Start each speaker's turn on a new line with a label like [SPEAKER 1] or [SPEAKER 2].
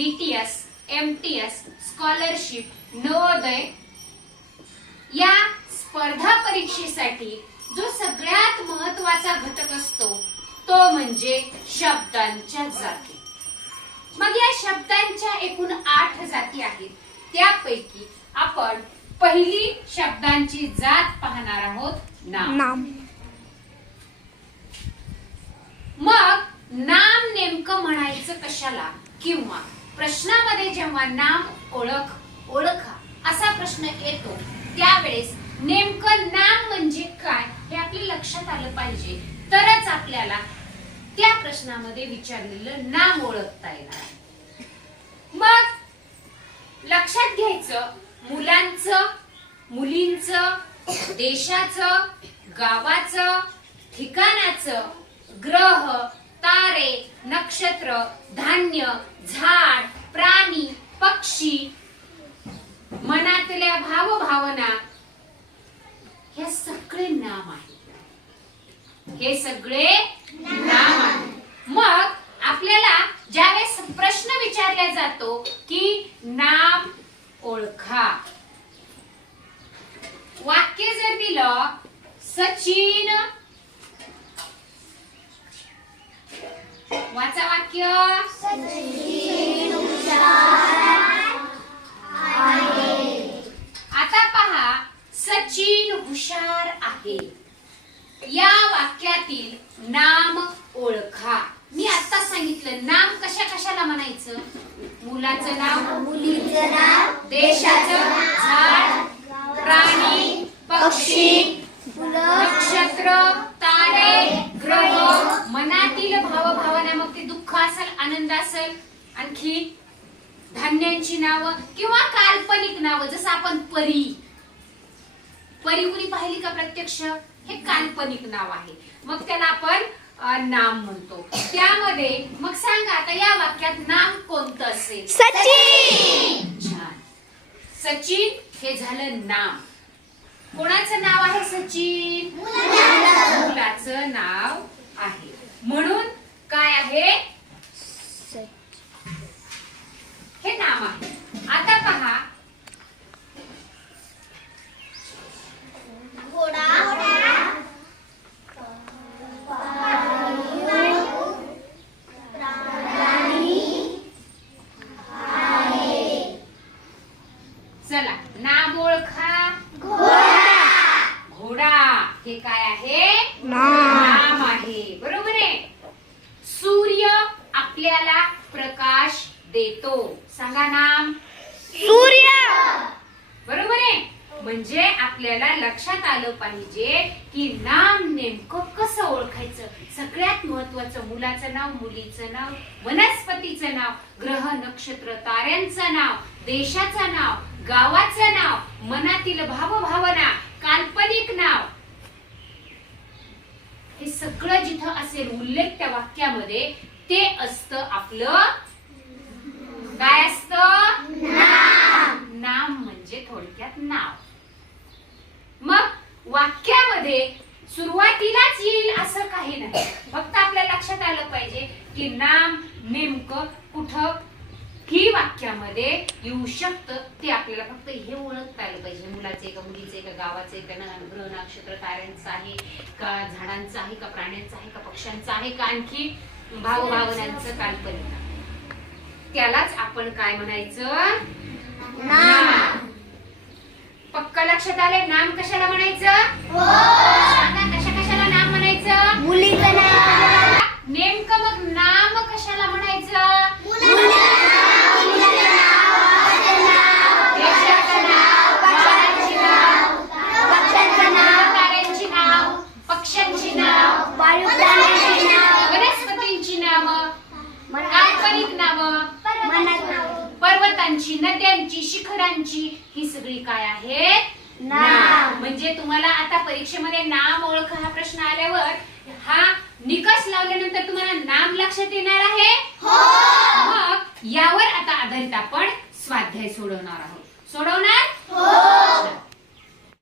[SPEAKER 1] BTS MTS scholarship Navodaya या स्पर्धा परीक्षेसाठी जो सगळ्यात महत्त्वाचा घटक असतो तो म्हणजे शब्दांच्या जाती. मग या शब्दांच्या एकूण आठ जाती आहेत. त्यापैकी आपण पहिली शब्दांची जात पाहणार आहोत नाम. नाम. मग नाम नेमकं म्हणायचं कशाला किंवा प्रश्नामध्ये जेव्हा नाम ओळख ओळखा असा प्रश्न येतो त्यावेळेस नेमकं नाम म्हणजे काय हे आपल्या लक्षात आलं पाहिजे. तरच आपल्याला त्या प्रश्नामध्ये विचारलेलं नाम ओळखता येणार मग लक्षात घ्यायचं मुलांचं मुलींचं देशाचं गावाचं ठिकाणाचं ग्रह तारे नक्षत्र धान्य झाड प्राणी पक्षी मनातल्या भावभावना हे सगळे नाम आहे हे सगळे नाम आहे मग आपल्याला ज्यावेळेस प्रश्न विचारला जातो की नाम ओळखा. वाक्य जर दिलं सचिन वाचा वाक्य. आता पहा सचिन हुशार आहे. या वाक्यातील नाम ओळखा. मी आता सांगितलं नाम कशा कशाला म्हणायचं? मुलाचं नाव? मुलीचं नाव देशाचं? झाड? प्राणी? पक्षी? नक्षत्र? तारे ग्रह मनातील भावभावना मग ते दुःख असेल आनंद असेल आणखी धान्यांची नावं किंवा काल्पनिक नावं जसं आपण परी. परी कुणी पाहिली का प्रत्यक्ष? हे काल्पनिक नाव आहे. मग त्याला आपण नाम म्हणतो. त्यामध्ये मग सांगा आता या वाक्यात नाम कोणतं असेल? सचिन! छान. सचिन हे झालं नाम. कोणाचं नाव आहे सचिन? मुलाचं नाव आहे म्हणून काय आहे हे नाम आहे आता पहा चला नाम ओळखा घोडा हे काय आहे? नाम. आहे. बरोबर आहे? सूर्य आपल्याला प्रकाश देतो. सांगा नाम. सूर्य. बरोबर आहे? म्हणजे आपल्याला लक्षात आलं पाहिजे की नाम नेमकं कसं ओळखायचं? सगळ्यात महत्वाचं मुलाचं नाव मुलीचं नाव वनस्पतीचं नाव ग्रह नक्षत्र ताऱ्यांचं नाव देशाचं नाव गावाचं नाव मनातील भावभावना काल्पनिक नाव हे सगळं जिथं असेल उल्लेख त्या वाक्यामध्ये ते असतं आपलं काय असतं? नाम म्हणजे थोडक्यात नाव. मग वाक्यामध्ये सुरुवातीलाच येईल असं काही नाही. फक्त आपल्या लक्षात आलं पाहिजे की नाम नेमकं कुठं ही वाक्यामध्ये येऊ शकतं. ते आपल्याला फक्त हे ओळखता आलं पाहिजे. मुलाचं का मुलीचं का गावाचं का ग्रह नक्षत्र ताऱ्यांचं आहे का झाडांचं आहे का प्राण्यांचं आहे का पक्ष्यांचं आहे का आणखी भावभावनांचं काल्पनिक. त्यालाच आपण काय म्हणायचं? नाम. पक्क लक्षात आले नाम कशाला म्हणायचं? नावं पर्वतांची. नद्यांची शिखरांची ही सगळी काय आहेत? नाम. म्हणजे तुम्हाला आता परीक्षेमध्ये नाम ओळख हा प्रश्न आल्यावर हा निकष लावल्यानंतर तुम्हाला नाम लक्षात येणार आहे? मग यावर आता आधारित आपण स्वाध्याय सोडवणार आहोत. सोडवणार